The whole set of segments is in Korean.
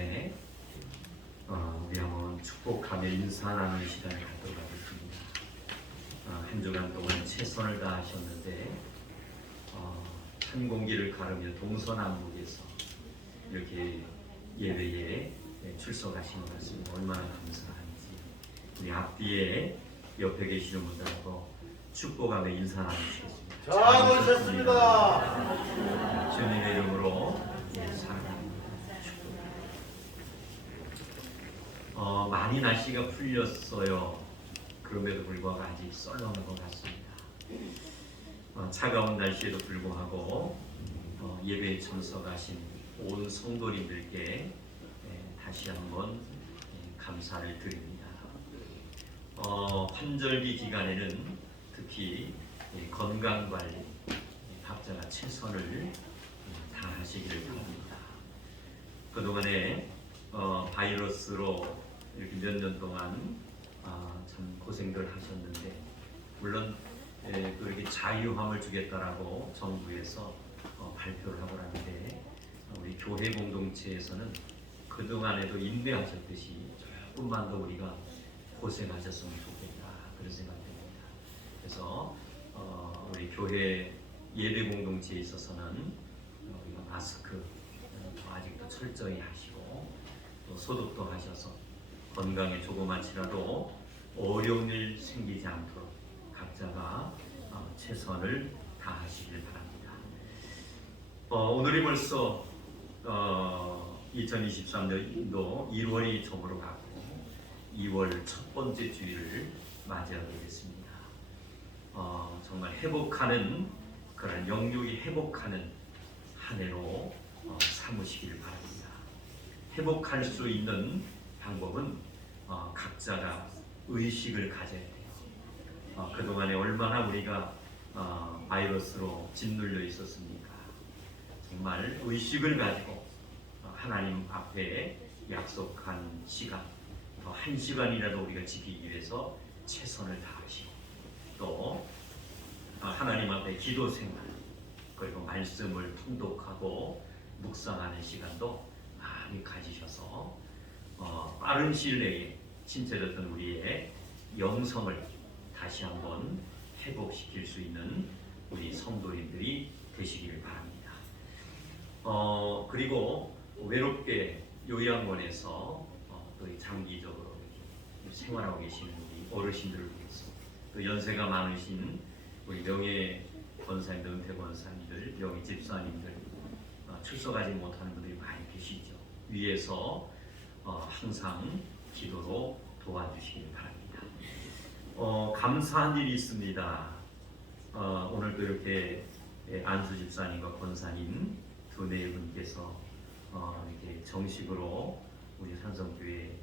오랜만에 우리 한번 축복하며 인사 나누는 시간을 갖도록 하겠습니다. 한 주간 동안 최선을 다하셨는데 한 공기를 가르며 동서남북에서 이렇게 예배에 출석하신 것 같습니다. 얼마나 감사한지 우리 앞뒤에 옆에 계시는 분들하고 축복하며 인사 나누시겠습니다. 잘 오셨습니다. 주님의 이름으로 사랑합니다. 많이 날씨가 풀렸어요. 그럼에도 불구하고 아직 썰렁한 것 같습니다. 차가운 날씨에도 불구하고 예배에 참석하신 온 성도님들께 다시 한번 감사를 드립니다. 환절기 기간에는 특히 건강관리 각자가 최선을 다하시기를 바랍니다. 그동안에 바이러스로 이렇게 몇 년 동안 참 고생들 하셨는데 물론 또 이렇게 자유함을 주겠다라고 정부에서 발표를 하고 하는데 우리 교회 공동체에서는 그동안에도 인내하셨듯이 조금만 더 우리가 고생하셨으면 좋겠다 그런 생각됩니다. 그래서 우리 교회 예배 공동체에 있어서는 우리가 마스크 아직도 철저히 하시고 또 소독도 하셔서 건강에 조그맣지라도 어려운 일 생기지 않도록 각자가 최선을 다하시길 바랍니다. 오늘이 벌써 2023년도 1월이 저물어 가고 2월 첫 번째 주일을 맞이하게 됐습니다. 정말 회복하는 그런 영육이 회복하는 한 해로 삼으시길 바랍니다. 회복할 수 있는 방법은 각자가 의식을 가져야 돼요. 그동안에 얼마나 우리가 바이러스로 짓눌려 있었습니까? 정말 의식을 가지고 하나님 앞에 약속한 시간, 더 1시간이라도 우리가 지키기 위해서 최선을 다하시고 또 하나님 앞에 기도 생활 그리고 말씀을 통독하고 묵상하는 시간도 많이 가지셔서 빠른 시일 내에 침체됐던 우리의 영성을 다시 한번 회복시킬 수 있는 우리 성도님들이 되시길 바랍니다. 그리고 외롭게 요양원에서 또 장기적으로 이렇게 생활하고 계시는 우리 어르신들을 위해서 또 연세가 많으신 우리 명예 권사님들, 은퇴 권사님들, 명예 집사님들 출석하지 못하는 분들이 많이 계시죠. 위에서 항상 기도로 도와주시기 바랍니다. 감사한 일이 있습니다. 오늘도 이렇게 안수 집사님과 권사님 두 네 분께서 이렇게 정식으로 우리 산성교회에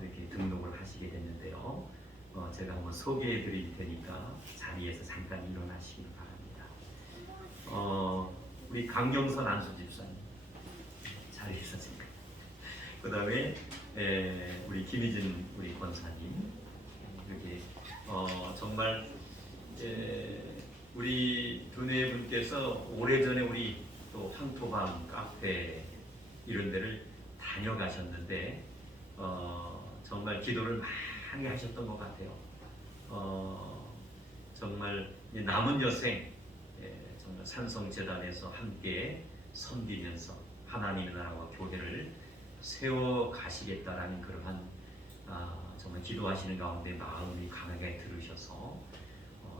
이렇게 등록을 하시게 됐는데요. 제가 한번 소개해 드릴 테니까 자리에서 잠깐 일어나시기 바랍니다. 우리 강경선 안수 집사님 자리에서 잠깐. 그 다음에 우리 김희진 우리 권사님 이렇게 정말 우리 두네 분께서 오래전에 우리 또 황토방 카페 이런 데를 다녀가셨는데 정말 기도를 많이 하셨던 것 같아요. 정말 남은 여생 정말 산성재단에서 함께 섬기면서 하나님의 나라와 교회를 세워 가시겠다라는 그러한 정말 기도하시는 가운데 마음이 강하게 들으셔서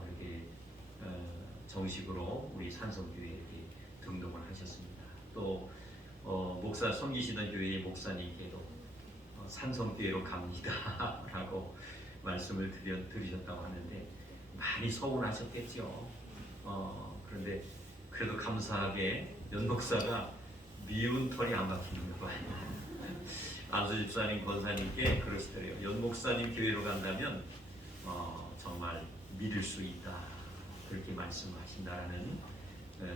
이렇게 정식으로 우리 산성교회에 이렇게 등록을 하셨습니다. 또 목사 섬기시던 교회의 목사님께도 산성교회로 갑니다 라고 말씀을 드리셨다고 하는데 많이 서운하셨겠죠. 그런데 그래도 감사하게 연 목사가 미운 털이 안 박히는 거예요. 안수 집사님 권사님께 그러시더래요. 연 목사님 교회로 간다면 정말 믿을 수 있다 그렇게 말씀하신다라는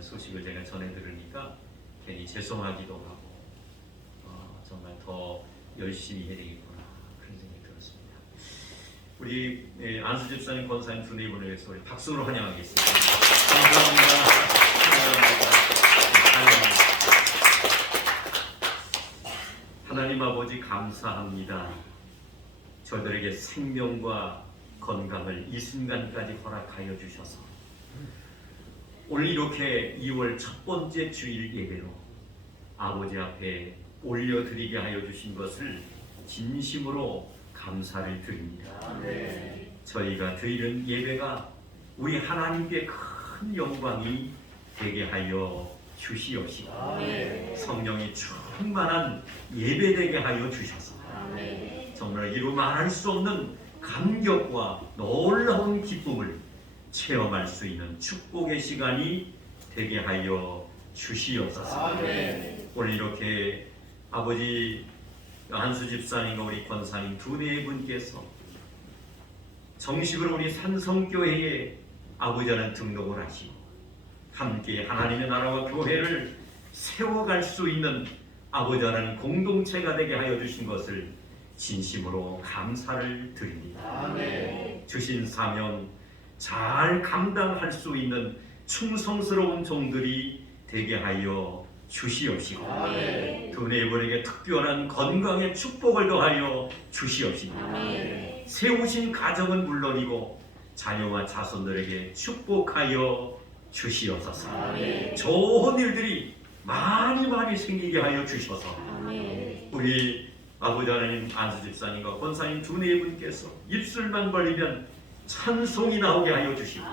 소식을 제가 전해 들으니까 괜히 죄송하기도 하고 정말 더 열심히 해야 되겠구나 그런 생각이 들었습니다. 우리 안수 집사님 권사님 두 네 분을 위해서 우리 박수로 환영하겠습니다. 감사합니다. 감사합니다. 하나님 하나님 아버지 감사합니다. 저들에게 생명과 건강을 이 순간까지 허락하여 주셔서 오늘 이렇게 2월 첫 번째 주일 예배로 아버지 앞에 올려드리게 하여 주신 것을 진심으로 감사를 드립니다. 저희가 드리는 예배가 우리 하나님께 큰 영광이 되게 하여 주시옵시고 성령이 충만한 예배 되게 하여 주셔서 정말 이루 말할 수 없는 감격과 놀라운 기쁨을 체험할 수 있는 축복의 시간이 되게 하여 주시옵소서. 오늘 이렇게 아버지 한수 집사님과 우리 권사님 두 네 분께서 정식으로 우리 산성교회에 아버지는 등록을 하시고 함께 하나님의 나라와 교회를 세워갈 수 있는 아버지는 공동체가 되게 하여 주신 것을 진심으로 감사를 드립니다. 주신 사명 잘 감당할 수 있는 충성스러운 종들이 되게 하여 주시옵시고 두 네 분에게 특별한 건강의 축복을 더하여 주시옵시고 세우신 가정은 물론이고 자녀와 자손들에게 축복하여 주시옵소서. 좋은 일들이 많이 생기게 하여 주셔서 우리 아버지 하나님 안수 집사님과 권사님 두 네 분께서 입술만 벌리면 찬송이 나오게 하여 주시고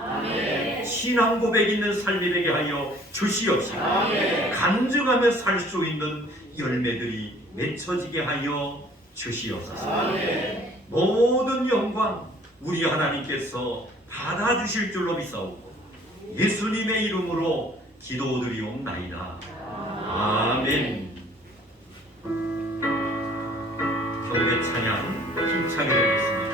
신앙 고백 있는 삶이 되게 하여 주시옵시고 간증하며 살 수 있는 열매들이 맺혀지게 하여 주시옵소서. 모든 영광 우리 하나님께서 받아주실 줄로 믿사오고 예수님의 이름으로 기도드리옵나이다. 아멘. 경배 찬양 힘차게 드리겠습니다.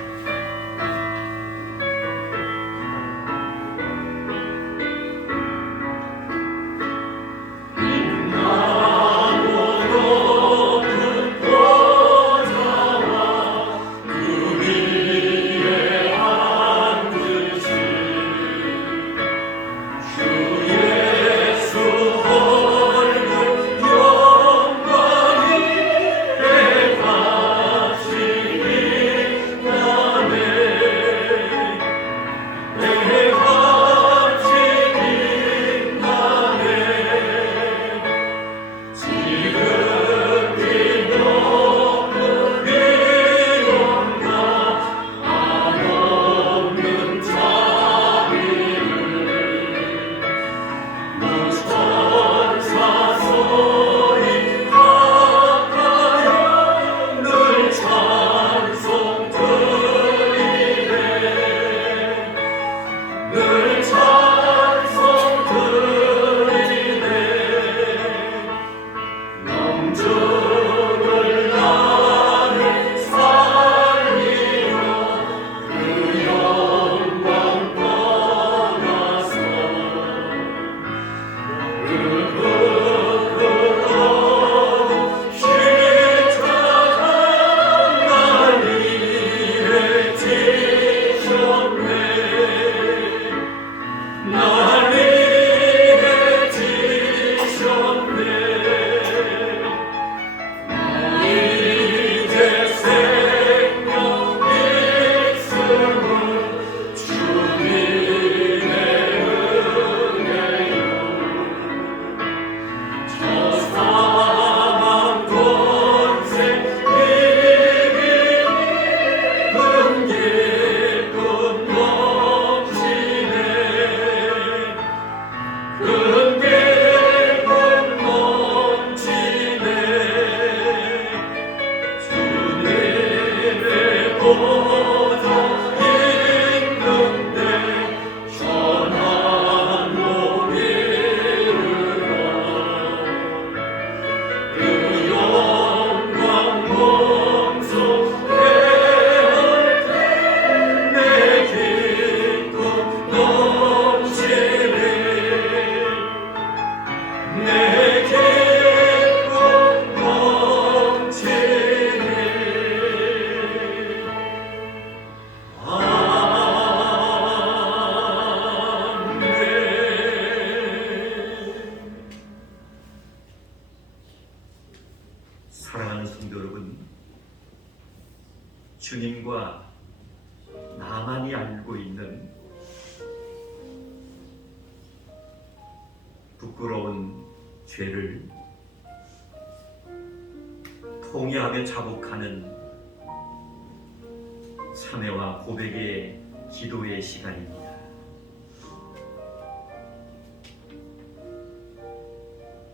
주님과 나만이 알고 있는 부끄러운 죄를 통회하며 자복하는 참회와 고백의 기도의 시간입니다.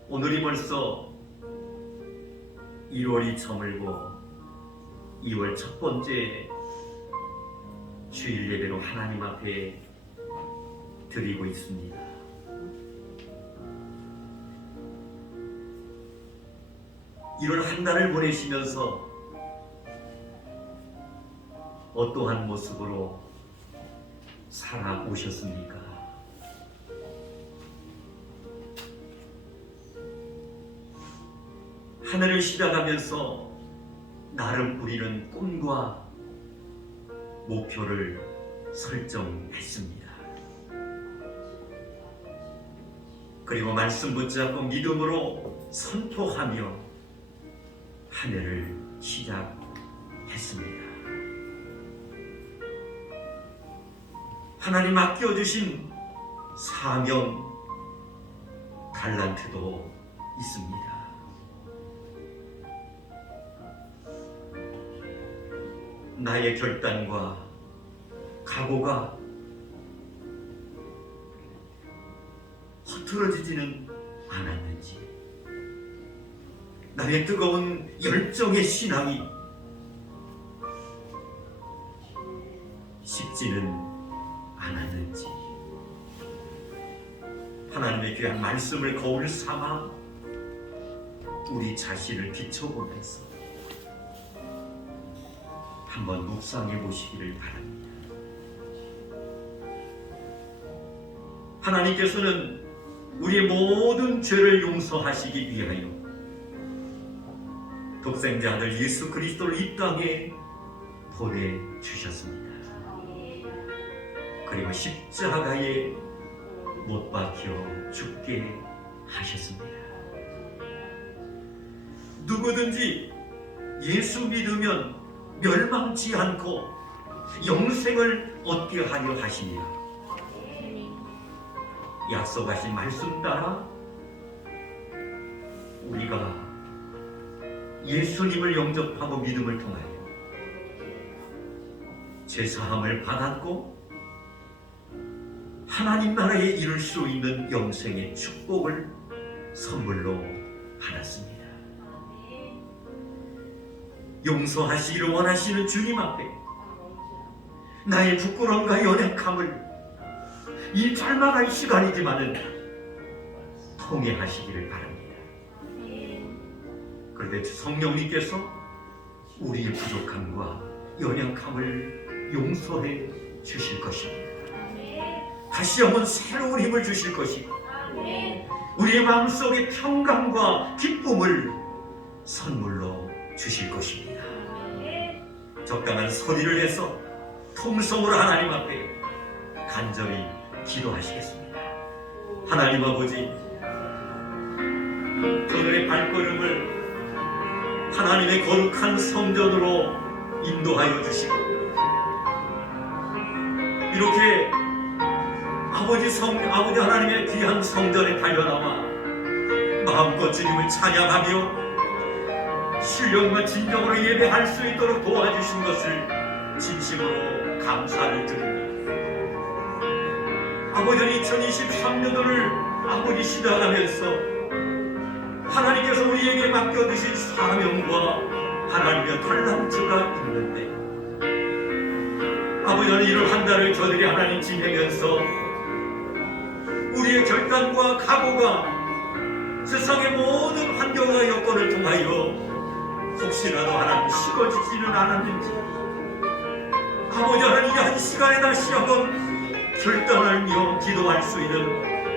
오늘이 벌써 1월이 저물고 2월 첫 번째 주일 예배로 하나님 앞에 드리고 있습니다. 이월 한 달을 보내시면서 어떠한 모습으로 살아오셨습니까? 한 해를 시작하면서 나름 우리는 꿈과 목표를 설정했습니다. 그리고 말씀 붙잡고 믿음으로 선포하며 한 해를 시작했습니다. 하나님 맡겨주신 사명, 달란트도 있습니다. 나의 결단과 각오가 흐트러지지는 않았는지, 나의 뜨거운 열정의 신앙이 식지는 않았는지, 하나님의 귀한 말씀을 거울 삼아 우리 자신을 비춰보면서 한번 묵상해 보시기를 바랍니다. 하나님께서는 우리의 모든 죄를 용서하시기 위하여 독생자 아들 예수 그리스도를 이 땅에 보내주셨습니다. 그리고 십자가에 못 박혀 죽게 하셨습니다. 누구든지 예수 믿으면 멸망치 않고 영생을 얻게 하려 하시니라. 약속하신 말씀 따라 우리가 예수님을 영접하고 믿음을 통하여 죄사함을 받았고 하나님 나라에 이룰 수 있는 영생의 축복을 선물로 받았습니다. 용서하시기를 원하시는 주님 앞에 나의 부끄러움과 연약함을 이 짤막한 시간이지만은 통회하시기를 바랍니다. 그런데 성령님께서 우리의 부족함과 연약함을 용서해 주실 것입니다. 다시 한번 새로운 힘을 주실 것이고 우리의 마음속에 평강과 기쁨을 선물로 주실 것입니다. 적당한 소리를 내서 통성으로 하나님 앞에 간절히 기도하시겠습니다. 하나님 아버지, 저들의 발걸음을 하나님의 거룩한 성전으로 인도하여 주시고 이렇게 아버지 하나님의 귀한 성전에 달려나와 마음껏 주님을 찬양하며 신령과 진정으로 예배할 수 있도록 도와주신 것을 진심으로 감사를 드립니다. 아버지는 2023년도를 아버지 시작하면서 하나님께서 우리에게 맡겨주신 사명과 하나님의 달란트가 있는데 아버지는 이를 한 달을 저들이 하나님 지내면서 우리의 결단과 각오가 세상의 모든 환경과 여건을 통하여 혹시라도 하나님 식어지지는 않았는지 아버지 하나님 한 시간에 다시 한번 결단하며 기도할 수 있는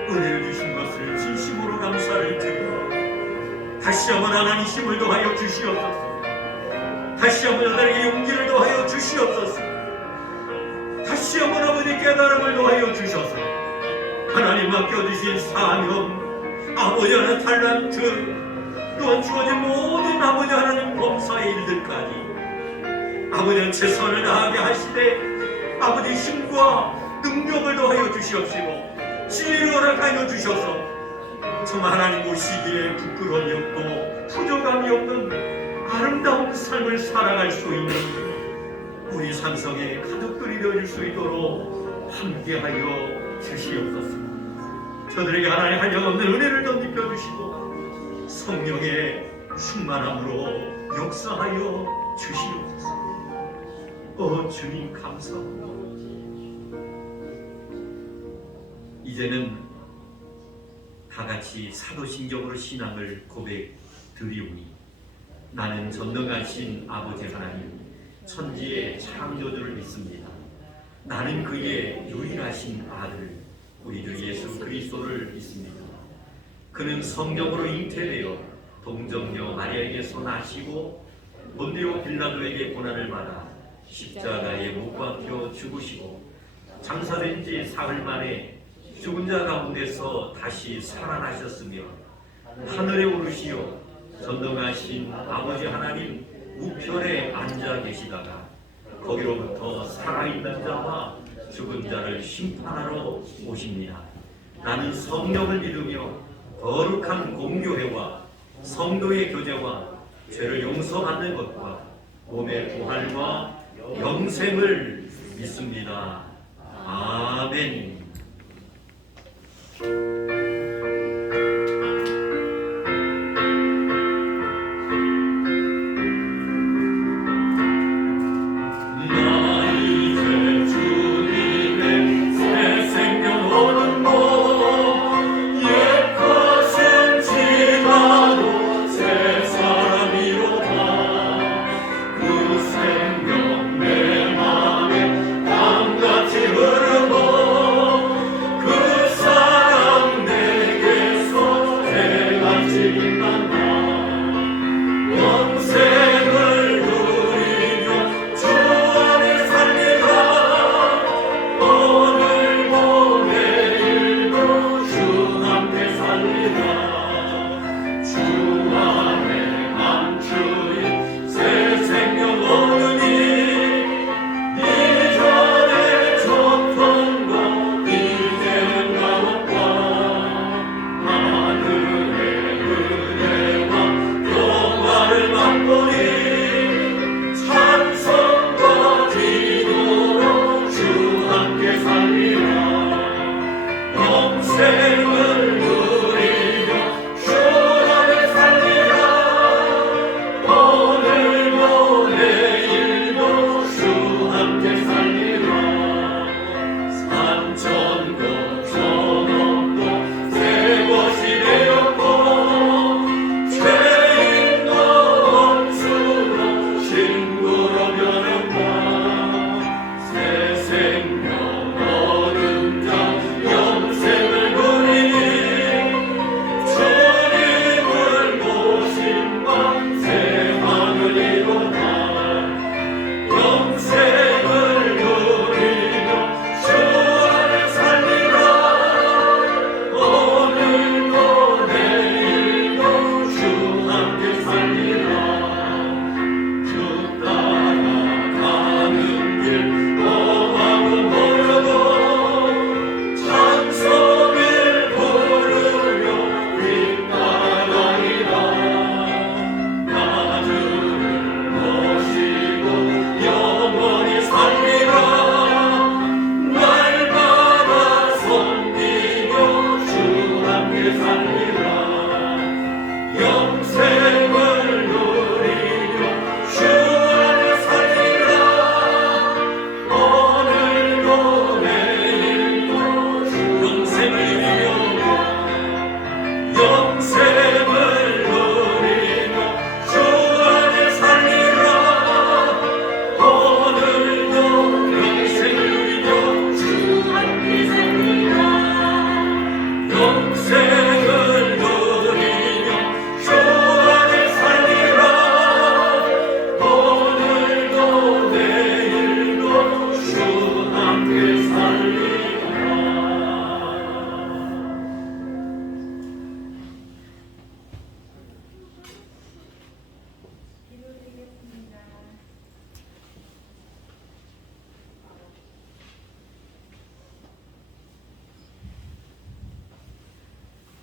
은혜를 주신 것을 진심으로 감사를 드리고 다시 한번 하나님 힘을 더하여 주시옵소서. 다시 한번 여러분에게 용기를 더하여 주시옵소서. 다시 한번 아버지 깨달음을 더하여 주셔서 하나님 맡겨주신 사명, 아버지 하나님 달란트, 또한 주어진 모든 아버지 하나님 범사의 일들까지 아버지는 최선을 다하게 하시되 아버지 힘과 능력을 더하여 주시옵시고 지혜를 허락하여 주셔서 정말 하나님 보시기에 부끄러움이 없고 부족함이 없는 아름다운 삶을 살아갈 수 있는 우리 산성의 가족들이 되어줄 수 있도록 함께하여 주시옵소서. 저들에게 하나님 한량없는 은혜를 덧입혀 주시고 성령의 충만함으로 역사하여 주시옵소서. 주님 감사합니다. 이제는 다 같이 사도신경으로 신앙을 고백드리오니 나는 전능하신 아버지 하나님 천지의 창조주를 믿습니다. 나는 그의 유일하신 아들 우리 주 예수 그리스도를 믿습니다. 그는 성령으로 잉태되어 동정녀 마리아에게서 나시고 본디오 빌라도에게 고난을 받아 십자가에 못 박혀 죽으시고 장사된 지 사흘 만에 죽은 자 가운데서 다시 살아나셨으며 하늘에 오르시어 전능하신 아버지 하나님 우편에 앉아 계시다가 거기로부터 살아있는 자와 죽은 자를 심판하러 오십니다. 나는 성령을 믿으며 거룩한 공교회와 성도의 교제와 죄를 용서받는 것과 몸의 부활과 영생을 믿습니다. 아멘. 그 사랑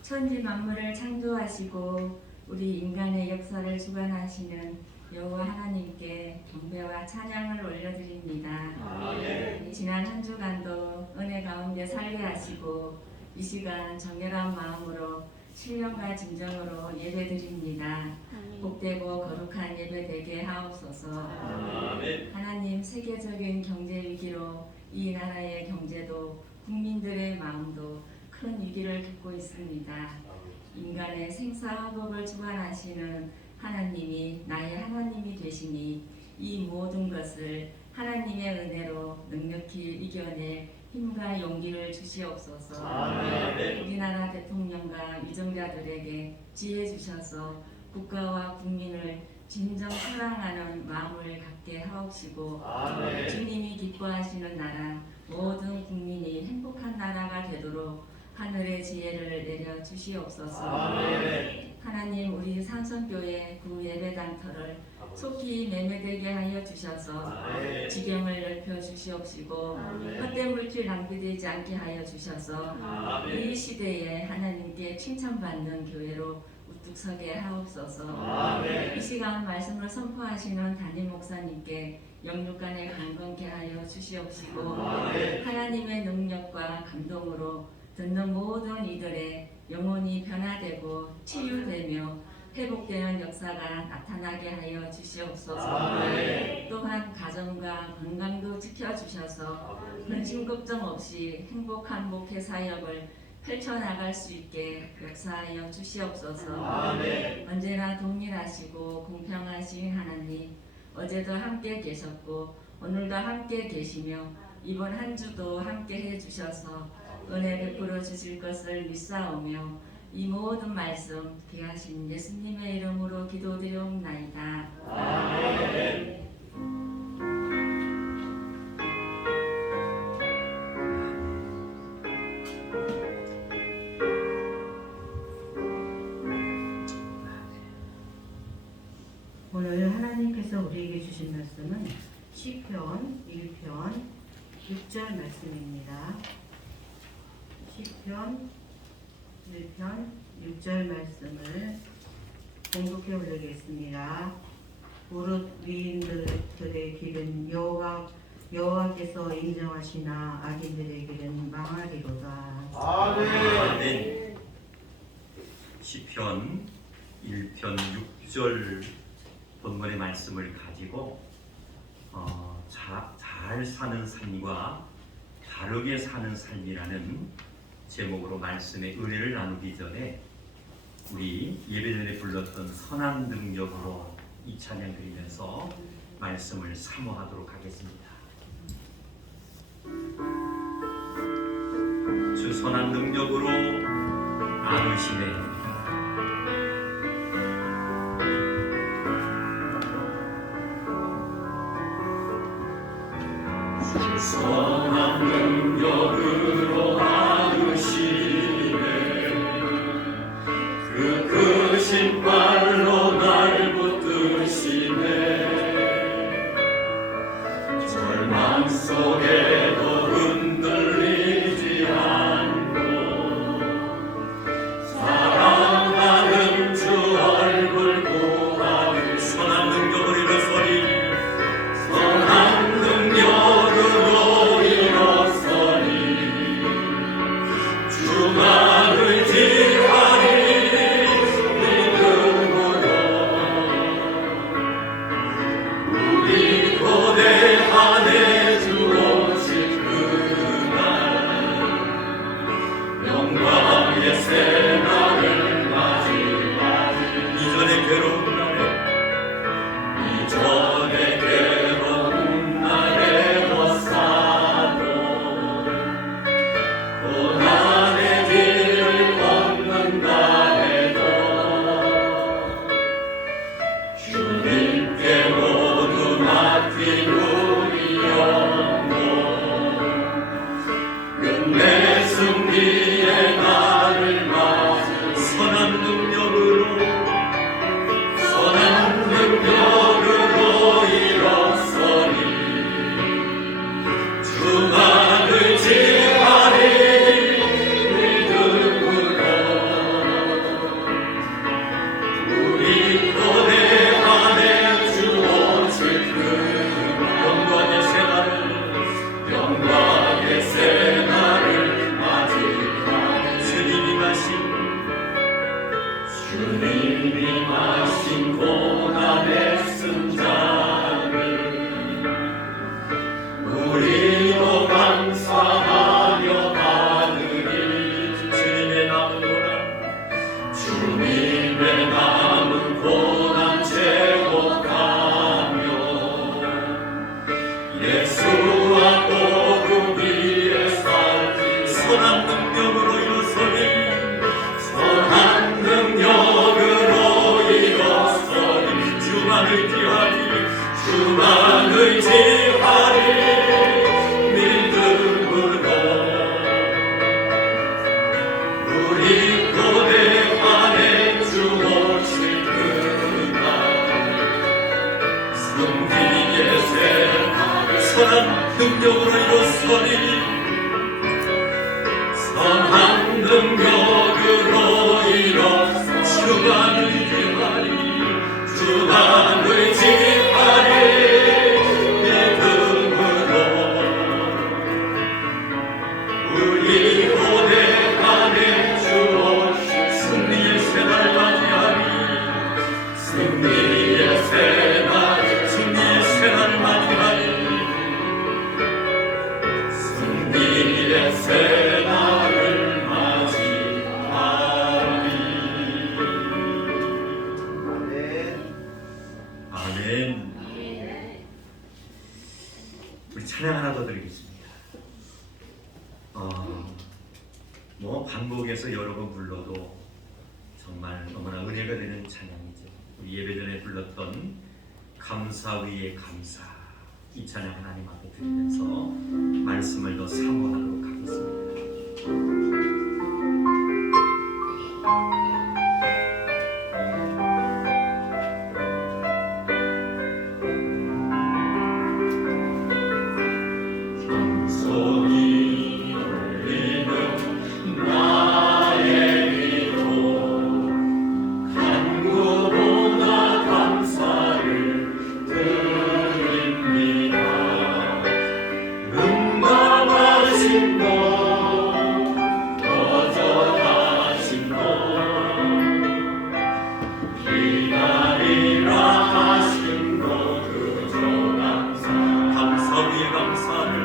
천지 만물을 창조하시고 우리 인간의 역사를 주관하시는 여호와 하나님께 경배와 찬양을 올려드립니다. 지난 한 주간도 은혜 가운데 살게 하시고 이 시간 정결한 마음으로 신령과 진정으로 예배드립니다. 복되고 거룩한 예배 되게 하옵소서. 하나님, 세계적인 경제 위기로 이 나라의 경제도 국민들의 마음도 큰 위기를 겪고 있습니다. 인간의 생사화복을 주관하시는 하나님이 나의 하나님이 되시니 이 모든 것을 하나님의 은혜로 넉넉히 이겨낼 힘과 용기를 주시옵소서. 우리나라 대통령과 위정자들에게 지혜 주셔서 국가와 국민을 진정 사랑하는 마음을 갖게 하옵시고 주님이 기뻐하시는 나라 모든 국민이 행복한 나라가 되도록 하늘의 지혜를 내려 주시옵소서. 하나님, 우리 산성교회 구 예배당터를 속히 매매되게 하여 주셔서 지경을 넓혀 주시옵시고 헛된 물질 낭비되지 않게 하여 주셔서 이 시대에 하나님께 칭찬받는 교회로 우뚝 서게 하옵소서. 이 시간 말씀을 선포하시는 담임 목사님께 영육간에 강건케 하여 주시옵시고 하나님의 능력과 감동으로 듣는 모든 이들의 영혼이 변화되고 치유되며 회복되는 역사가 나타나게 하여 주시옵소서. 또한 가정과 건강도 지켜주셔서 근심 걱정 없이 행복한 목회 사역을 펼쳐나갈 수 있게 역사하여 주시옵소서. 언제나 동일하시고 공평하신 하나님, 어제도 함께 계셨고 오늘도 함께 계시며 이번 한 주도 함께 해주셔서 은혜 베풀어 주실 것을 믿사오며 이 모든 말씀 귀하신 예수님의 이름으로 기도드리옵나이다. 아멘. 오늘 하나님께서 우리에게 주신 말씀은 시편 1편 6절 말씀입니다. 시편 1편 6절 말씀을 공독해 올리겠습니다. 무릇 위인들의 길은 여호와께서 인정하시나 악인들의 길은 망하리로다. 아멘. 시편 1편 6절 본문의 말씀을 가지고 잘 사는 삶과 다르게 사는 삶이라는 제목으로 말씀의 은혜를 나누기 전에 우리 예배 전에 불렀던 선한 능력으로 이 찬양 드리면서 말씀을 사모하도록 하겠습니다. 주 선한 능력으로 안으시네. 선한 능력으로 안으시네. 그 크신 발로 날 붙드시네. 절망 속에도 흔들리지 않고 사랑하는 주 얼굴 보아주. 선한 능력으로 일어서리. 선한 능력으로 일어서리. 선한 능력으로 이루었으니 선한 능력으로 이뤄 주만 의지하리 주만 의지하리 믿음으로 우리 고대 안에 주오신 승리의 새날 맞이하리 승리의 새날 맞이하리 승리의 새날을 맞이하리. 아멘. 우리 찬양 하나 더 드리겠습니다. 뭐 반복해서 여러 번 불러도 정말 너무나 은혜가 되는 찬양이죠. 우리 예배 전에 불렀던 감사 위에 감사, 이 찬양 하나님 앞에 드리면서 말씀을 더 사모하도록 하겠습니다. 성이 울리는 나의 기도 간구보다 감사를 드립니다. 응답하신 것 거절하신 것 기다리라 하신 것 그저 감사 위에 감사를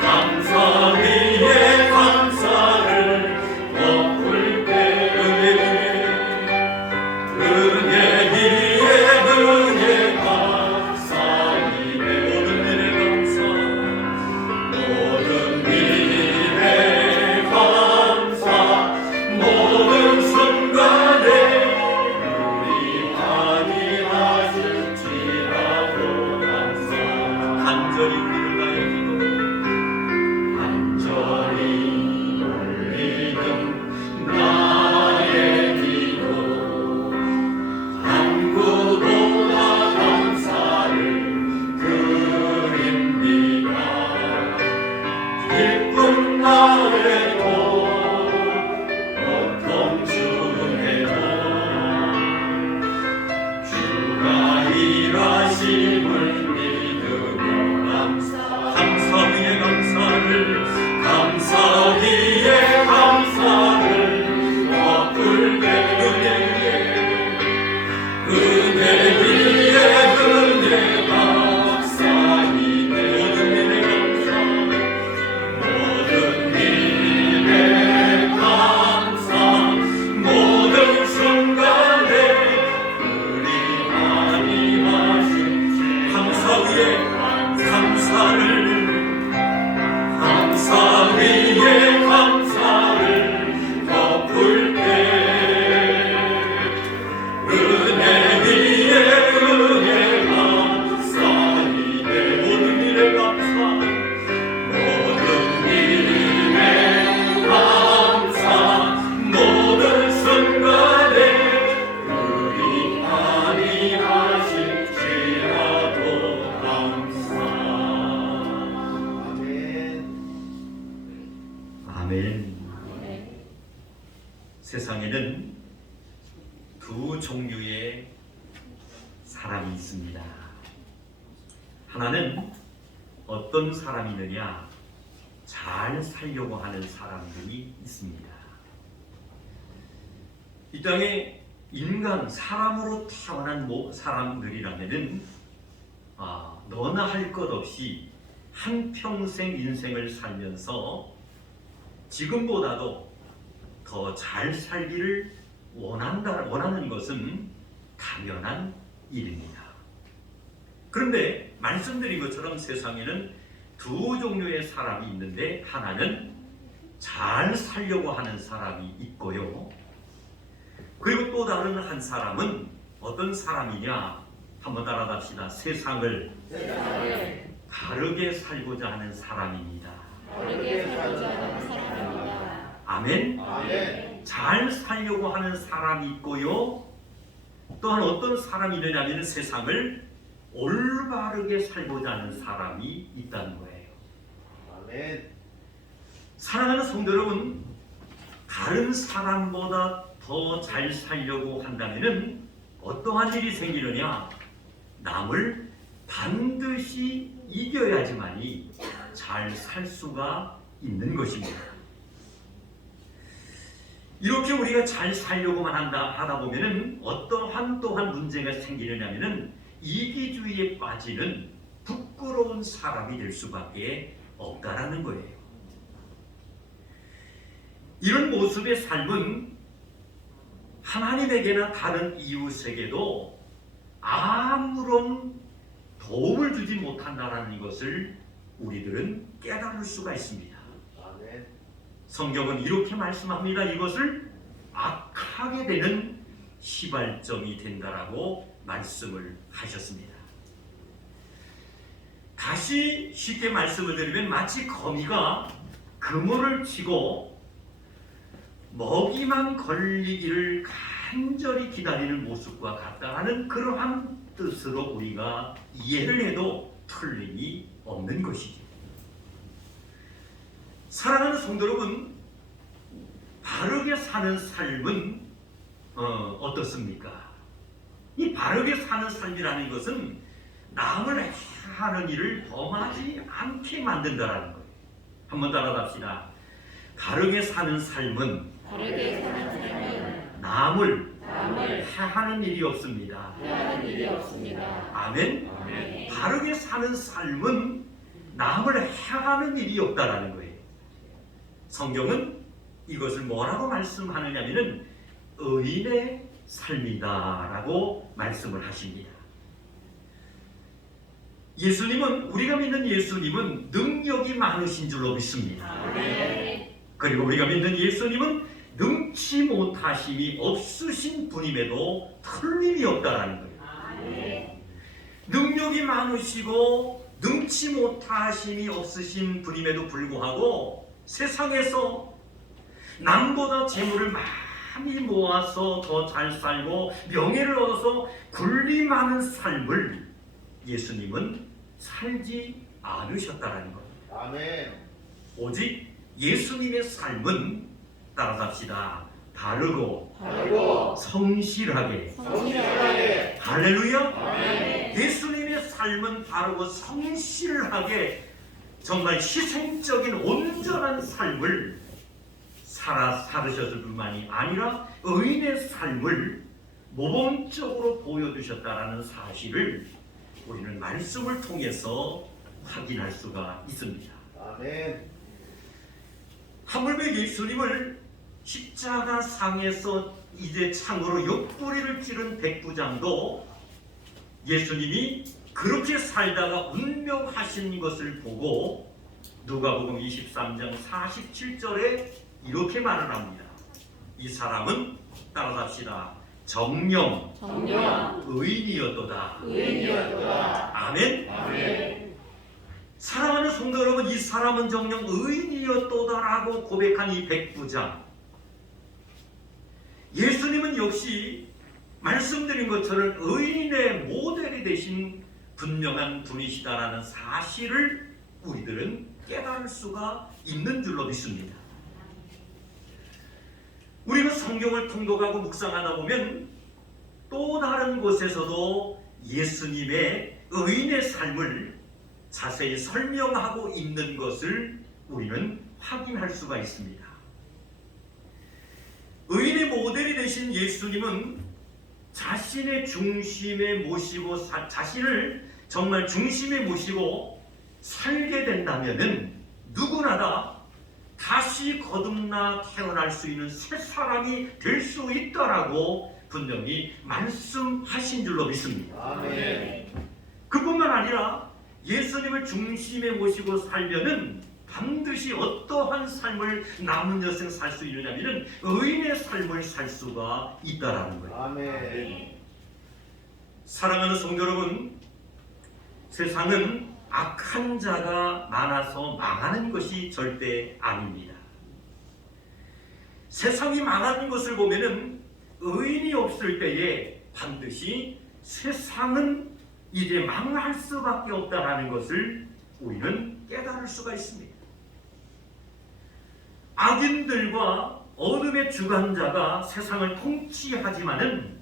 감사 위에 감사를 엎을 때 은혜 위에 은혜가 쌓이네. 모든 일에 감사 모든 일에 감사 모든 순간에 우리 아니하실지라도 감사 간절히 우리를 나의 기도 간절히 올리는 나의 기도 간구보다 감사를 드립니다. 기쁜 날에도 고통 중에도 주가 일하심을 믿으며 감사 위에 감사를 감사 위에 감사를 엎을 때 은혜 위에 은혜가 쌓이네. 모든 일에 감사 모든 일에 감사 모든 순간에 우리 아니하신 감사 위에 감사를 감사 위에 감사를 덮을 때 은혜 위에 은혜가 쌓이네. 모든 일에 감사 모든 일에 감사 모든 순간에 우리 아니하실지라도 감사. 아멘. 세상에는 두 종류의 사람이 있습니다. 하나는 어떤 사람이느냐, 잘 살려고 하는 사람들이 있습니다. 이 땅에 인간, 사람으로 태어난 사람들이라면은 너나 할 것 없이 한평생 인생을 살면서 지금보다도 더 잘 살기를 원하는 것은 당연한 일입니다. 그런데 말씀드린 것처럼 세상에는 두 종류의 사람이 있는데 하나는 잘 살려고 하는 사람이 있고요. 그리고 또 다른 한 사람은 어떤 사람이냐? 한번 따라갑시다. 세상을 다르게 살고자 하는 사람입니다. 아멘. 잘 살려고 하는 사람이 있고요. 또한 어떤 사람이 있느냐면 세상을 올바르게 살고자 하는 사람이 있다는 거예요. 아멘. 사랑하는 성도 여러분, 다른 사람보다 더 잘 살려고 한다면 어떠한 일이 생기느냐? 남을 반드시 이겨야지만이 잘 살 수가 있는 것입니다. 이렇게 우리가 잘 살려고만 하다 보면은 어떠한 또한 문제가 생기느냐면은 이기주의에 빠지는 부끄러운 사람이 될 수밖에 없다라는 거예요. 이런 모습의 삶은 하나님에게나 다른 이웃에게도 아무런 도움을 주지 못한다라는 것을 우리들은 깨달을 수가 있습니다. 아멘. 성경은 이렇게 말씀합니다. 이것을 악하게 되는 시발점이 된다라고 말씀을 하셨습니다. 다시 쉽게 말씀을 드리면 마치 거미가 그물을 치고 먹이만 걸리기를 간절히 기다리는 모습과 같다는 그러한 뜻으로 우리가 이해를 해도 틀림이 없는 것이죠. 사랑하는 성도 여러분, 바르게 사는 삶은 어떻습니까? 이 바르게 사는 삶이라는 것은 남을 해하는 일을 범하지 않게 만든다라는 거예요. 한번 따라합시다. 바르게 사는 삶은 남을 해하는 일이 없습니다. 아멘? 바르게 사는 삶은 남을 해하는 일이 없다라는 거예요. 성경은 이것을 뭐라고 말씀하느냐면은 의인의 삶이다라고 말씀을 하십니다. 예수님은, 우리가 믿는 예수님은 능력이 많으신 줄로 믿습니다. 그리고 우리가 믿는 예수님은 능치 못하심이 없으신 분임에도 틀림이 없다라는 거예요. 능력이 많으시고 능치 못하심이 없으신 분임에도 불구하고 세상에서 남보다 재물을 많이 모아서 더 잘 살고 명예를 얻어서 군리 많은 삶을 예수님은 살지 않으셨다라는 겁니다. 아멘. 오직 예수님의 삶은 따라합시다. 바르고 성실하게. 할렐루야. 예수님의 삶은 바르고 성실하게 정말 희생적인 온전한 삶을 살으셨을 뿐만이 아니라 의인의 삶을 모범적으로 보여주셨다라는 사실을 우리는 말씀을 통해서 확인할 수가 있습니다. 아멘. 하물며 예수님을 십자가 상에서 이제 창으로 옆구리를 찌른 백부장도 예수님이 그렇게 살다가 운명하신 것을 보고 누가복음 23장 47절에 이렇게 말을 합니다. 이 사람은 따라합시다. 정령 의인이었도다. 아멘. 사랑하는 성도 여러분, 이 사람은 정녕 의인이었도다라고 고백한 이 백부장, 예수님은 역시 말씀드린 것처럼 의인의 모델이 되신 분명한 분이시다라는 사실을 우리들은 깨달을 수가 있는 줄로 믿습니다. 우리가 성경을 통독하고 묵상하다 보면 또 다른 곳에서도 예수님의 의인의 삶을 자세히 설명하고 있는 것을 우리는 확인할 수가 있습니다. 의인의 모델이 되신 예수님은 자신의 중심에 모시고 자신을 정말 중심에 모시고 살게 된다면은 누구나 다 다시 거듭나 태어날 수 있는 새 사람이 될 수 있다라고 분명히 말씀하신 줄로 믿습니다. 아멘. 그뿐만 아니라 예수님을 중심에 모시고 살면은 반드시 어떠한 삶을 남은 여생 살 수 있느냐면은 의인의 삶을 살 수가 있다라는 거예요. 아멘. 사랑하는 성도 여러분, 세상은 악한 자가 많아서 망하는 것이 절대 아닙니다. 세상이 망하는 것을 보면은 의인이 없을 때에 반드시 세상은 이제 망할 수밖에 없다라는 것을 우리는 깨달을 수가 있습니다. 악인들과 어둠의 주관자가 세상을 통치하지만은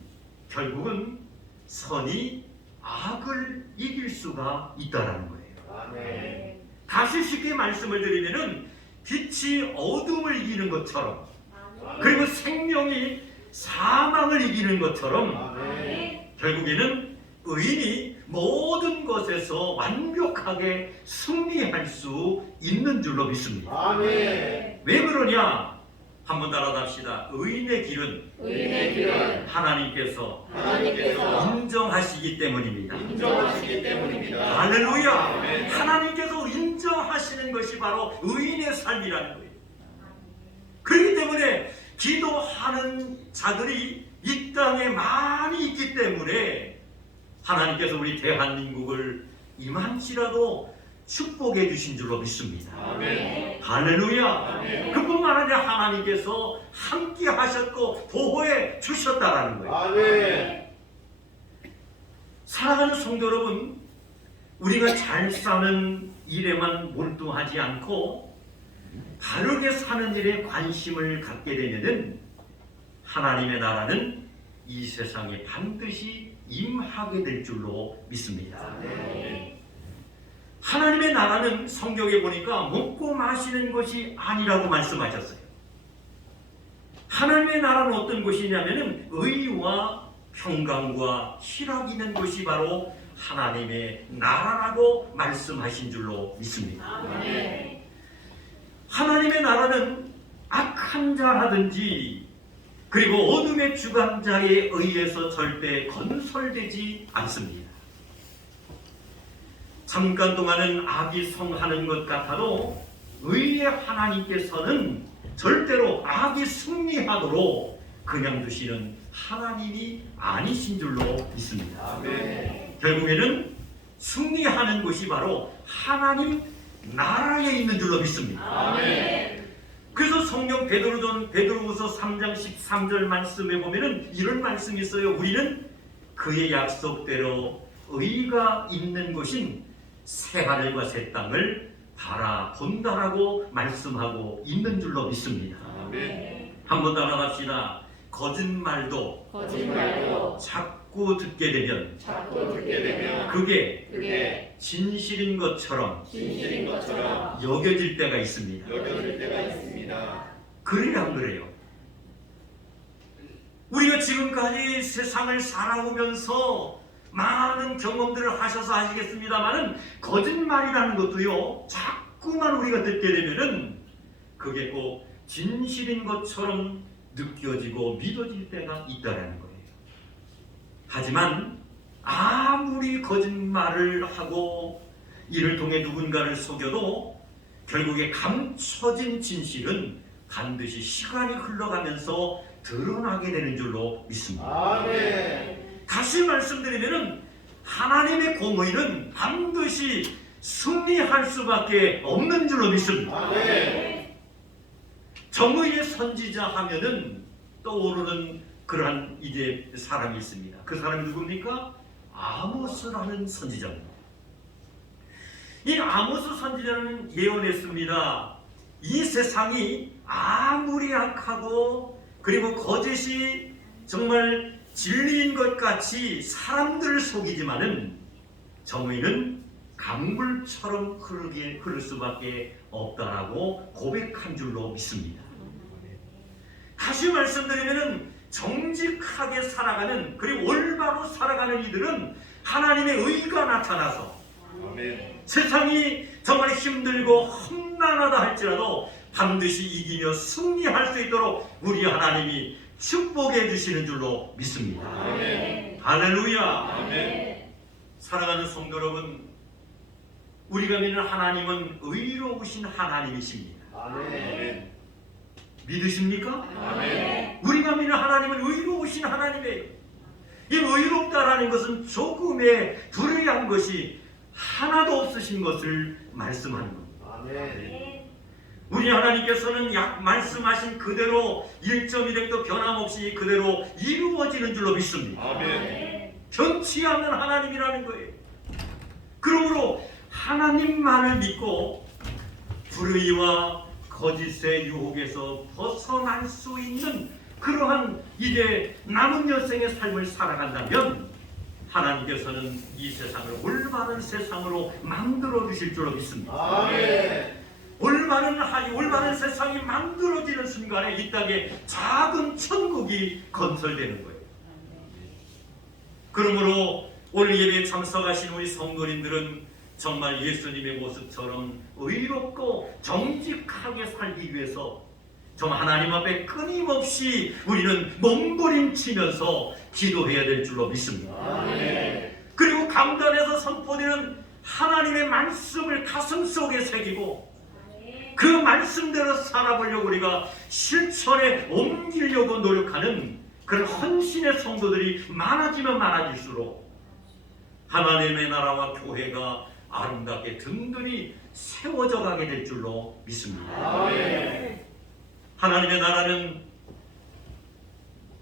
결국은 선이 악을 이길 수가 있다라는 거예요. 아멘. 다시 쉽게 말씀을 드리면은 빛이 어둠을 이기는 것처럼, 그리고 생명이 사망을 이기는 것처럼 아멘. 결국에는 의인이 모든 것에서 완벽하게 승리할 수 있는 줄로 믿습니다. 아멘. 왜 그러냐? 한번 따라합시다. 의인의 길은 하나님께서 인정하시기 때문입니다. 인정하시기 때문입니다. 할렐루야! 아멘. 하나님께서 인정하시는 것이 바로 의인의 삶이라는 거예요. 그렇기 때문에 기도하는 자들이 이 땅에 많이 있기 때문에 하나님께서 우리 대한민국을 이만치라도 축복해 주신 줄로 믿습니다. 아멘. 할렐루야! 아멘. 그뿐만 아니라 하나님께서 함께 하셨고 보호해 주셨다라는 거예요. 아멘. 사랑하는 성도 여러분, 우리가 잘 사는 일에만 몰두하지 않고 바르게 사는 일에 관심을 갖게 되면은 하나님의 나라는 이 세상에 반드시 임하게 될 줄로 믿습니다. 아멘. 하나님의 나라는 성경에 보니까 먹고 마시는 것이 아니라고 말씀하셨어요. 하나님의 나라는 어떤 것이냐면은 의와 평강과 희락이 있는 것이 바로 하나님의 나라라고 말씀하신 줄로 믿습니다. 아멘. 하나님의 나라는 악한 자라든지 그리고 어둠의 주관자에 의해서 절대 건설되지 않습니다. 잠깐 동안은 악이 성하는 것 같아도 의의 하나님께서는 절대로 악이 승리하도록 그냥 두시는 하나님이 아니신 줄로 믿습니다. 아멘. 결국에는 승리하는 것이 바로 하나님 나라에 있는 줄로 믿습니다. 아멘. 그래서 성경 베드로후서 3장 13절 말씀에 보면은 이런 말씀이 있어요. 우리는 그의 약속대로 의가 있는 곳인 새하늘과 새 땅을 바라본다라고 말씀하고 있는 줄로 믿습니다. 아멘. 한번 따라갑시다. 거짓말도 자꾸 듣게 되면 그게 진실인 것처럼 여겨질 때가 있습니다. 그래야 안 그래요? 우리가 지금까지 세상을 살아오면서 많은 경험들을 하셔서 아시겠습니다만은 거짓말이라는 것도요 자꾸만 우리가 듣게 되면은 그게 꼭 진실인 것처럼 느껴지고 믿어질 때가 있다라는 거예요. 하지만 아무리 거짓말을 하고 이를 통해 누군가를 속여도 결국에 감춰진 진실은 반드시 시간이 흘러가면서 드러나게 되는 줄로 믿습니다. 아멘. 다시 말씀드리면은 하나님의 공의는 반드시 승리할 수밖에 없는 줄로 믿습니다. 아멘. 정의의 선지자 하면은 떠오르는 그러한 이제 사람이 있습니다. 그 사람이 누굽니까? 아모스라는 선지자입니다. 이 아모스 선지자는 예언했습니다. 이 세상이 아무리 악하고 그리고 거짓이 정말 진리인 것 같이 사람들을 속이지만은 정의는 강물처럼 흐를 수밖에 없다라고 고백한 줄로 믿습니다. 다시 말씀드리면은 정직하게 살아가는 그리고 올바로 살아가는 이들은 하나님의 의가 나타나서 아멘. 세상이 정말 힘들고 험난하다 할지라도 반드시 이기며 승리할 수 있도록 우리 하나님이 축복해 주시는 줄로 믿습니다. 아멘. 할렐루야. 아멘. 사랑하는 성도 여러분, 우리가 믿는 하나님은 의로우신 하나님이십니다. 아멘. 믿으십니까? 아멘. 우리가 믿는 하나님은 의로우신 하나님이에요. 이 의롭다라는 것은 조금의 불의한 것이 하나도 없으신 것을 말씀하는 겁니다. 아멘. 우리 하나님께서는 말씀하신 그대로 1.1획도 변함없이 그대로 이루어지는 줄로 믿습니다. 아멘. 변치 않는 하나님이라는 거예요. 그러므로 하나님만을 믿고 불의와 거짓의 유혹에서 벗어날 수 있는 그러한 이제 남은 여생의 삶을 살아간다면 하나님께서는 이 세상을 올바른 세상으로 만들어 주실 줄로 믿습니다. 아멘. 올바른 세상이 만들어지는 순간에 이 땅에 작은 천국이 건설되는 거예요. 그러므로 오늘 예배에 참석하신 우리 성도님들은 정말 예수님의 모습처럼 의롭고 정직하게 살기 위해서 정말 하나님 앞에 끊임없이 우리는 몸부림치면서 기도해야 될 줄로 믿습니다. 아멘. 그리고 강단에서 선포되는 하나님의 말씀을 가슴속에 새기고 그 말씀대로 살아보려고 우리가 실천에 옮기려고 노력하는 그런 헌신의 성도들이 많아지면 많아질수록 하나님의 나라와 교회가 아름답게 든든히 세워져 가게 될 줄로 믿습니다. 아멘. 하나님의 나라는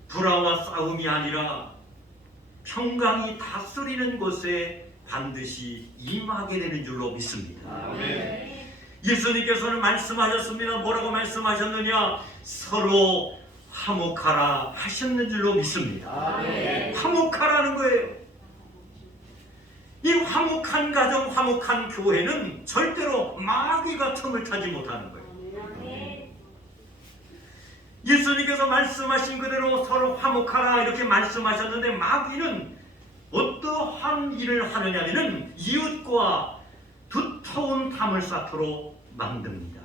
불화와 싸움이 아니라 평강이 다스리는 곳에 반드시 임하게 되는 줄로 믿습니다. 아멘. 예수님께서는 말씀하셨습니다. 뭐라고 말씀하셨느냐? 서로 화목하라 하셨는 줄로 믿습니다. 아멘. 화목하라는 거예요. 이 화목한 가정, 화목한 교회는 절대로 마귀가 틈을 타지 못하는 거예요. 예수님께서 말씀하신 그대로 서로 화목하라 이렇게 말씀하셨는데 마귀는 어떠한 일을 하느냐면 이웃과 두터운 담을 쌓도록 만듭니다.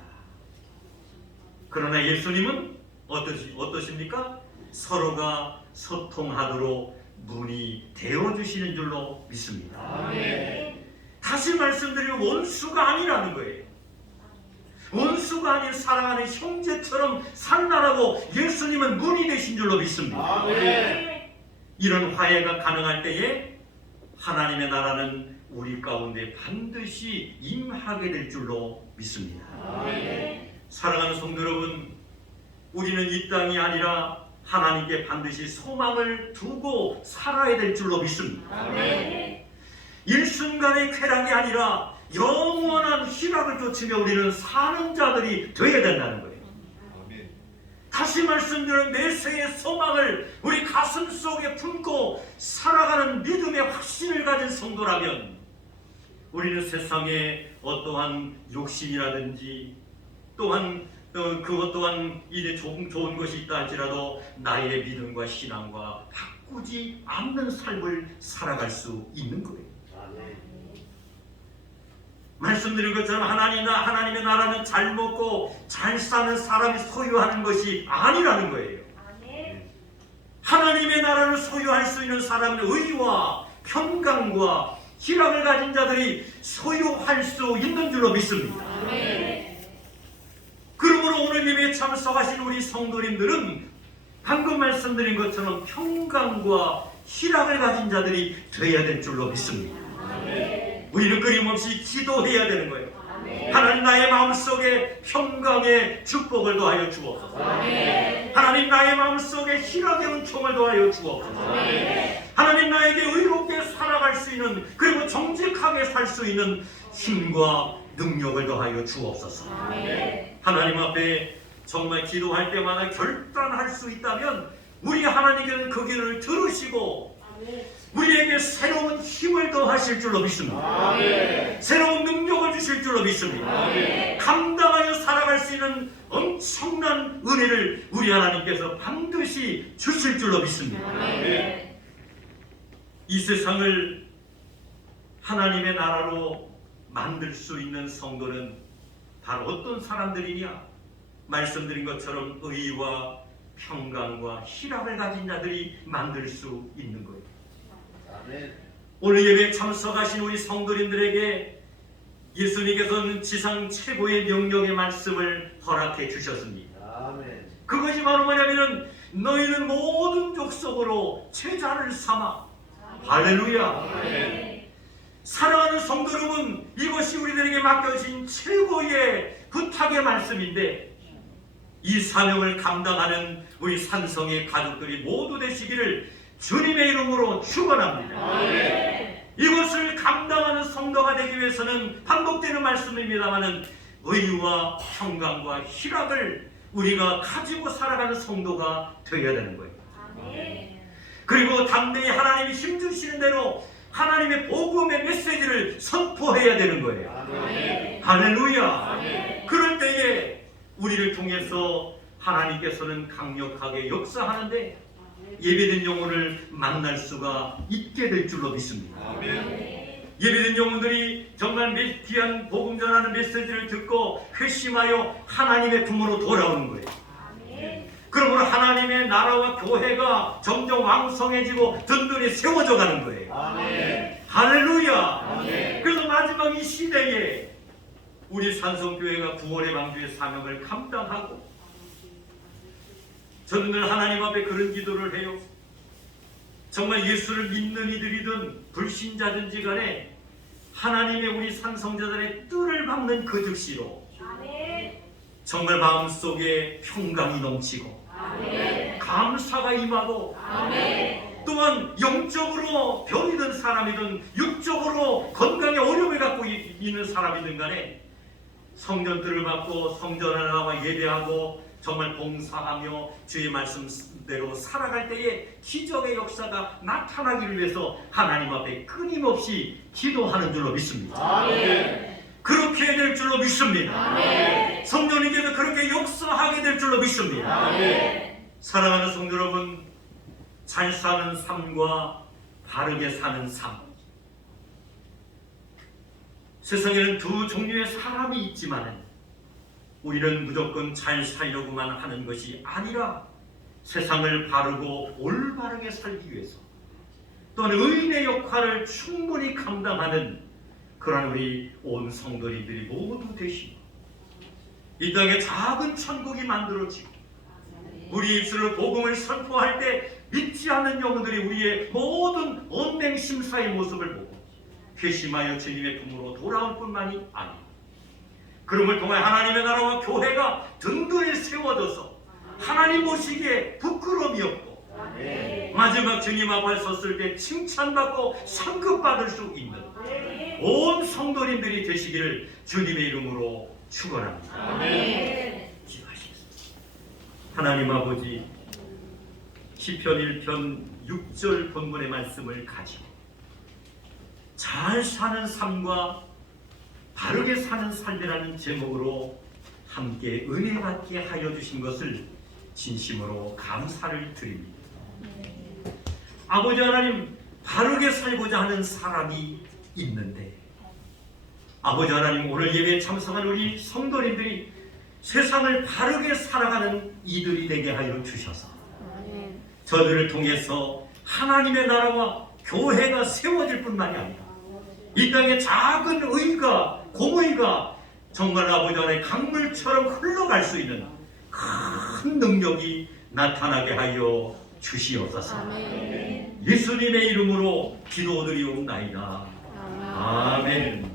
그러나 예수님은 어떠십니까? 서로가 소통하도록 문이 되어주시는 줄로 믿습니다. 아멘. 다시 말씀드리면 원수가 아니라는 거예요. 원수가 아닌 사랑하는 형제처럼 살라라고 예수님은 문이 되신 줄로 믿습니다. 아멘. 이런 화해가 가능할 때에 하나님의 나라는 우리 가운데 반드시 임하게 될 줄로 믿습니다. 아멘. 사랑하는 성도 여러분, 우리는 이 땅이 아니라 하나님께 반드시 소망을 두고 살아야 될 줄로 믿습니다. 아멘. 일순간의 쾌락이 아니라 영원한 희락을 쫓으며 우리는 사는 자들이 되어야 된다는 거예요. 아멘. 다시 말씀드리는 내세의 소망을 우리 가슴 속에 품고 살아가는 믿음의 확신을 가진 성도라면 우리는 세상에 어떠한 욕심이라든지 또한 그것 또한 이제 좋은 것이 있다 할지라도 나의 믿음과 신앙과 바꾸지 않는 삶을 살아갈 수 있는 거예요. 아멘. 말씀드린 것처럼 하나님의 나라는 잘 먹고 잘 사는 사람이 소유하는 것이 아니라는 거예요. 하나님의 나라를 소유할 수 있는 사람은 의와 평강과 희락을 가진 자들이 소유할 수 있는 줄로 믿습니다. 그러므로 오늘 예배에 참석하신 우리 성도님들은 방금 말씀드린 것처럼 평강과 희락을 가진 자들이 되어야 될 줄로 믿습니다. 우리는 끊임없이 기도해야 되는 거예요. 하나님 나의 마음속에 평강의 축복을 더하여 주옵소서. 하나님 나의 마음속에 희락의 은총을 더하여 주옵소서. 하나님 나에게 의롭게 살아갈 수 있는 그리고 정직하게 살 수 있는 힘과 능력을 더하여 주옵소서. 하나님 앞에 정말 기도할 때마다 결단할 수 있다면 우리 하나님께서는 그 기도를 들으시고 우리에게 새로운 힘을 더하실 줄로 믿습니다. 새로운 능력을 주실 줄로 믿습니다. 감당하여 살아갈 수 있는 엄청난 은혜를 우리 하나님께서 반드시 주실 줄로 믿습니다. 이 세상을 하나님의 나라로 만들 수 있는 성도는 바로 어떤 사람들이냐? 말씀드린 것처럼 의와 평강과 희락을 가진 자들이 만들 수 있는 거예요. 아멘. 오늘 예배에 참석하신 우리 성도님들에게 예수님께서는 지상 최고의 명령의 말씀을 허락해 주셨습니다. 아멘. 그것이 바로 뭐냐면은 너희는 모든 족속으로 제자를 삼아. 할렐루야. 아멘. 사랑하는 성도 여러분, 이것이 우리들에게 맡겨진 최고의 부탁의 말씀인데 이 사명을 감당하는 우리 산성의 가족들이 모두 되시기를 주님의 이름으로 축원합니다. 이것을 감당하는 성도가 되기 위해서는 반복되는 말씀입니다마는 의와 평강과 희락을 우리가 가지고 살아가는 성도가 되어야 되는 거예요. 그리고 담대히 하나님이 힘주시는 대로 하나님의 복음의 메시지를 선포해야 되는 거예요. 할렐루야. 그럴 때에 우리를 통해서 하나님께서는 강력하게 역사하는데 예배된 영혼을 만날 수가 있게 될 줄로 믿습니다. 예배된 영혼들이 정말 귀한 복음 전하는 메시지를 듣고 회심하여 하나님의 품으로 돌아오는 거예요. 그러므로 하나님의 나라와 교회가 점점 왕성해지고 든든히 세워져 가는 거예요. 할렐루야. 그래서 마지막 이 시대에 우리 산성교회가 구원의 방주의 사명을 감당하고 저는 늘 하나님 앞에 그런 기도를 해요. 정말 예수를 믿는 이들이든 불신자든지 간에 하나님의 우리 산성자들의 뜰을 박는 그 즉시로 정말 마음속에 평강이 넘치고 감사가 임하고 또한 영적으로 병이든 사람이든 육적으로 건강에 어려움을 갖고 있는 사람이든 간에 성전들을 받고 성전에 나와 예배하고 정말 봉사하며 주의 말씀대로 살아갈 때에 기적의 역사가 나타나기를 위해서 하나님 앞에 끊임없이 기도하는 줄로 믿습니다. 그렇게 될 줄로 믿습니다. 성령님께서 그렇게 역사하게 될 줄로 믿습니다. 사랑하는 성도 여러분, 잘 사는 삶과 바르게 사는 삶, 세상에는 두 종류의 사람이 있지만 우리는 무조건 잘 살려고만 하는 것이 아니라 세상을 바르고 올바르게 살기 위해서 또한 의인의 역할을 충분히 감당하는 그러한 우리 온 성도님들이 모두 되시고 이 땅에 작은 천국이 만들어지고 우리 입술로 복음을 선포할 때 믿지 않는 영혼들이 우리의 모든 언맹심사의 모습을 보고 회심하여 주님의 품으로 돌아올 뿐만이 아니고 그럼을 통해 하나님의 나라와 교회가 든든히 세워져서 하나님 보시기에 부끄러움이 없고 마지막 주님 앞에 섰을 때 칭찬받고 상급받을 수 있는 온 성도님들이 되시기를 주님의 이름으로 축원합니다. 기도하시겠습니다. 하나님 아버지, 시편 1편 6절 본문의 말씀을 가지고 잘 사는 삶과 바르게 사는 삶이라는 제목으로 함께 은혜 받게 하여 주신 것을 진심으로 감사를 드립니다. 아버지 하나님, 바르게 살고자 하는 사람이 있는데 아버지 하나님, 오늘 예배에 참석한 우리 성도님들이 세상을 바르게 살아가는 이들이 되게 하여 주셔서 저들을 통해서 하나님의 나라와 교회가 세워질 뿐만이 아니라 이 땅에 작은 의가 공의가 정말 아버지 안에 강물처럼 흘러갈 수 있는 큰 능력이 나타나게 하여 주시옵소서. 예수님의 이름으로 기도드리옵나이다. 아멘. 하나님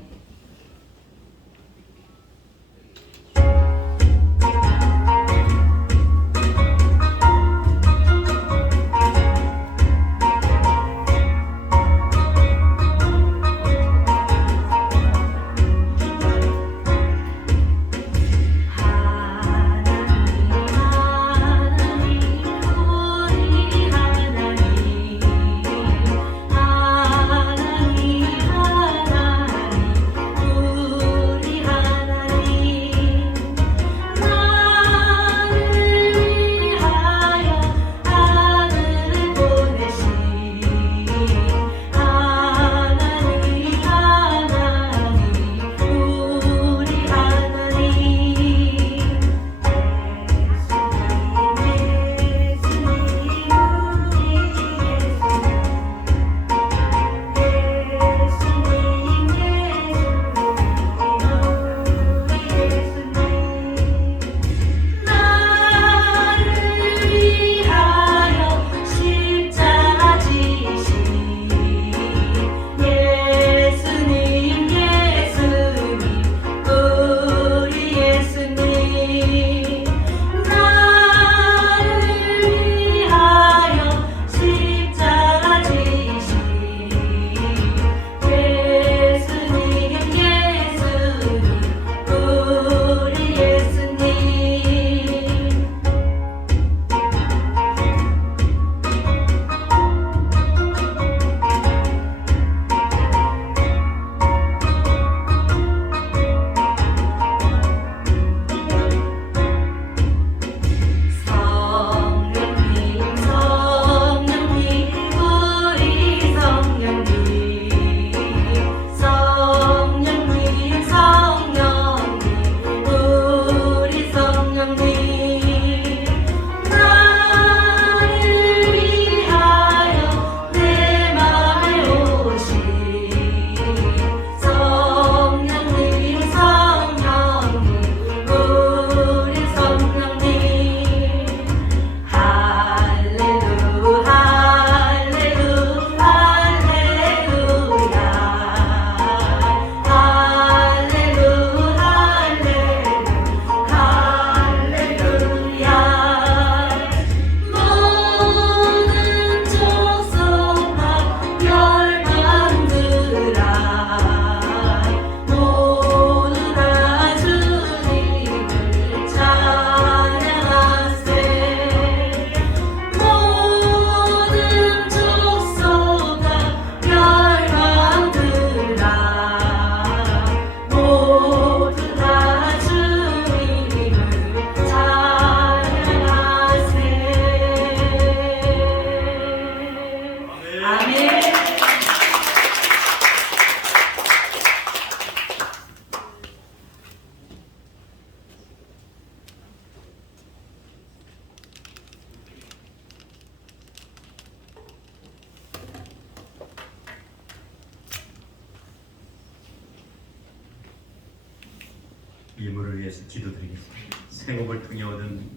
예물을 위해서 기도드리겠습니다. 생업을 통해 얻은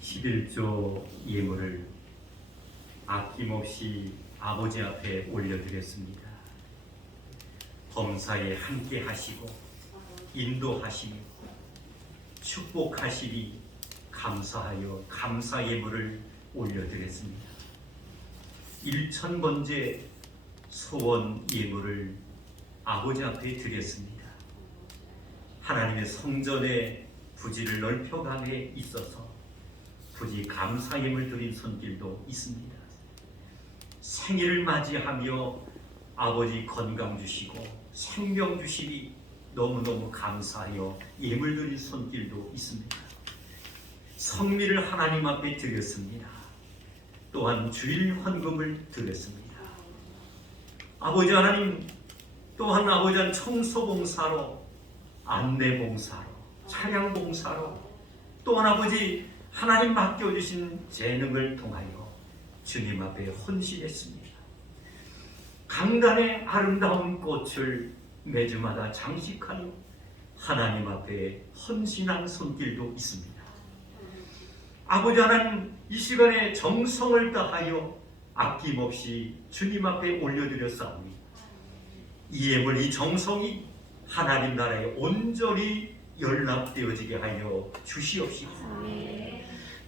11조 예물을 아낌없이 아버지 앞에 올려드렸습니다. 범사에 함께 하시고 인도하시며 축복하시니 감사하여 감사 예물을 올려드렸습니다. 1000번째 소원 예물을 아버지 앞에 드렸습니다. 하나님의 성전의 부지를 넓혀감에 있어서 부지 감사 예물 드린 손길도 있습니다. 생일을 맞이하며 아버지 건강 주시고 생명 주시니 너무너무 감사하여 예물 드린 손길도 있습니다. 성미를 하나님 앞에 드렸습니다. 또한 주일 헌금을 드렸습니다. 아버지 하나님, 또한 아버지 하나님 청소봉사로, 안내봉사로, 차량봉사로, 또한 아버지 하나님 맡겨주신 재능을 통하여 주님 앞에 헌신했습니다. 강단의 아름다운 꽃을 매주마다 장식하여 하나님 앞에 헌신한 손길도 있습니다. 아버지 하나님, 이 시간에 정성을 다하여 아낌없이 주님 앞에 올려드렸사오니 이 예물, 이 정성이 하나님 나라에 온전히 연락되어지게 하여 주시옵시고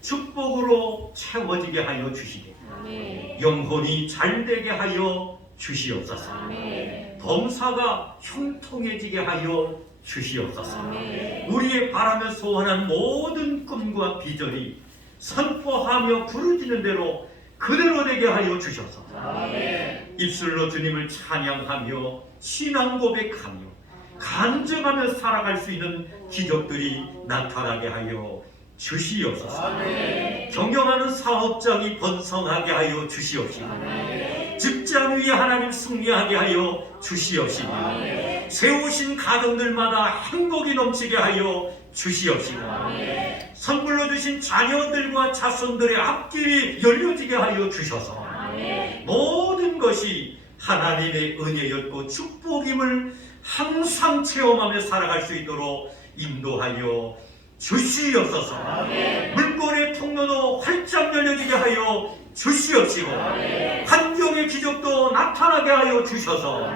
축복으로 채워지게 하여 주시게, 영혼이 잘되게 하여 주시옵소서. 범사가 형통해지게 하여 주시옵소서. 우리의 바라며 소원한 모든 꿈과 비전이 선포하며 부르짖는 대로 그대로 되게 하여 주셔서 입술로 주님을 찬양하며 신앙 고백하며 간증하며 살아갈 수 있는 기적들이 나타나게 하여 주시옵소서. 경영하는 사업장이 번성하게 하여 주시옵시고 직장 위에 하나님 승리하게 하여 주시옵시고 세우신 가정들마다 행복이 넘치게 하여 주시옵시고 선물로 주신 자녀들과 자손들의 앞길이 열려지게 하여 주셔서 모든 것이 하나님의 은혜였고 축복임을 항상 체험하며 살아갈 수 있도록 인도하여 주시옵소서. 물꼬의 통로도 활짝 열려지게 하여 주시옵시고 환경의 기적도 나타나게 하여 주셔서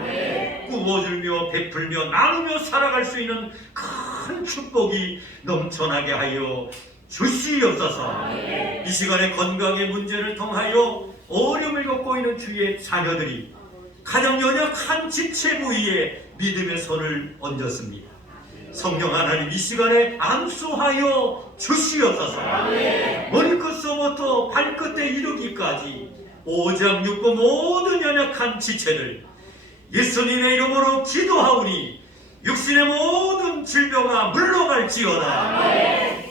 꾸어주며 베풀며 나누며 살아갈 수 있는 큰 축복이 넘쳐나게 하여 주시옵소서. 이 시간에 건강의 문제를 통하여 어려움을 겪고 있는 주의 자녀들이 가장 연약한 지체 부위에 믿음의 손을 얹었습니다. 성령 하나님, 이 시간에 안수하여 주시옵소서. 머리끝서부터 발끝에 이르기까지 오장육부 모든 연약한 지체들 예수님의 이름으로 기도하오니 육신의 모든 질병아 물러갈지어다.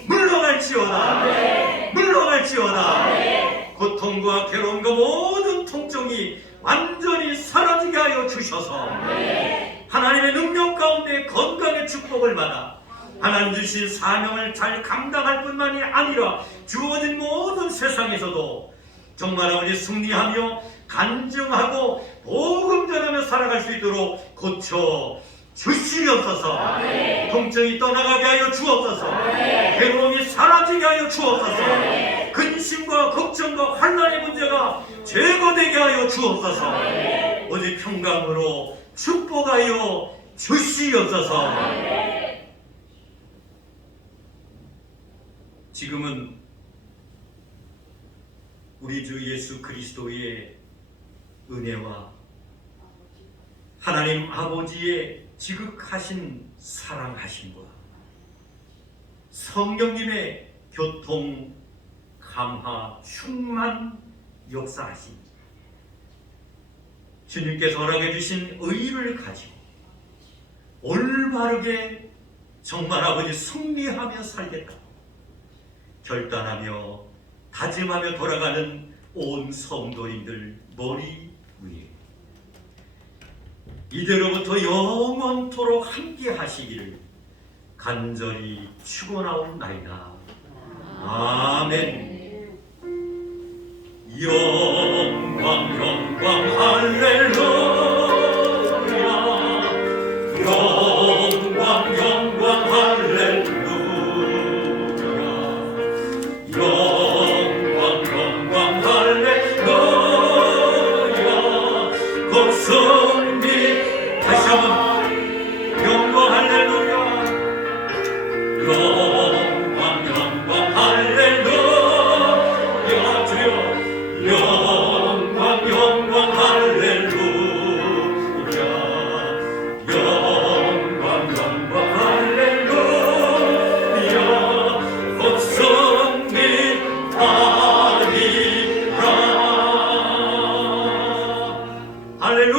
물러갈지어다. 물러갈지어다. 고통과 괴로움과 모든 통증이 완전히 사라지게 하여 주셔서 하나님의 능력 가운데 건강의 축복을 받아 하나님 주신 사명을 잘 감당할 뿐만이 아니라 주어진 모든 세상에서도 정말 아버지 승리하며 간증하고 복음 전하며 살아갈 수 있도록 고쳐 주시옵소서. 통증이 떠나가게 하여 주옵소서. 괴로움이 사라지게 하여 주옵소서. 근심과 걱정과 환난의 문제가 제거되게 하여 주옵소서. 오직 평강으로 축복하여 주시옵소서. 지금은 우리 주 예수 그리스도의 은혜와 하나님 아버지의 지극하신 사랑하심과 성령님의 교통, 감화, 충만 역사하심, 주님께서 허락해 주신 의를 가지고 올바르게 정말 아버지 승리하며 살겠다고 결단하며 다짐하며 돌아가는 온 성도님들 머리 위에 이제로부터 영원토록 함께 하시기를 간절히 축원하옵나이다. 아멘. 영광 할렐루야. 영광 할렐루야.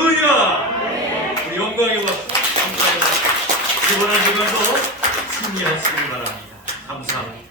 할렐루야! 우리 영광의 박수, 감사의 박수. 이번 한 주간도 승리하시길 바랍니다. 감사합니다.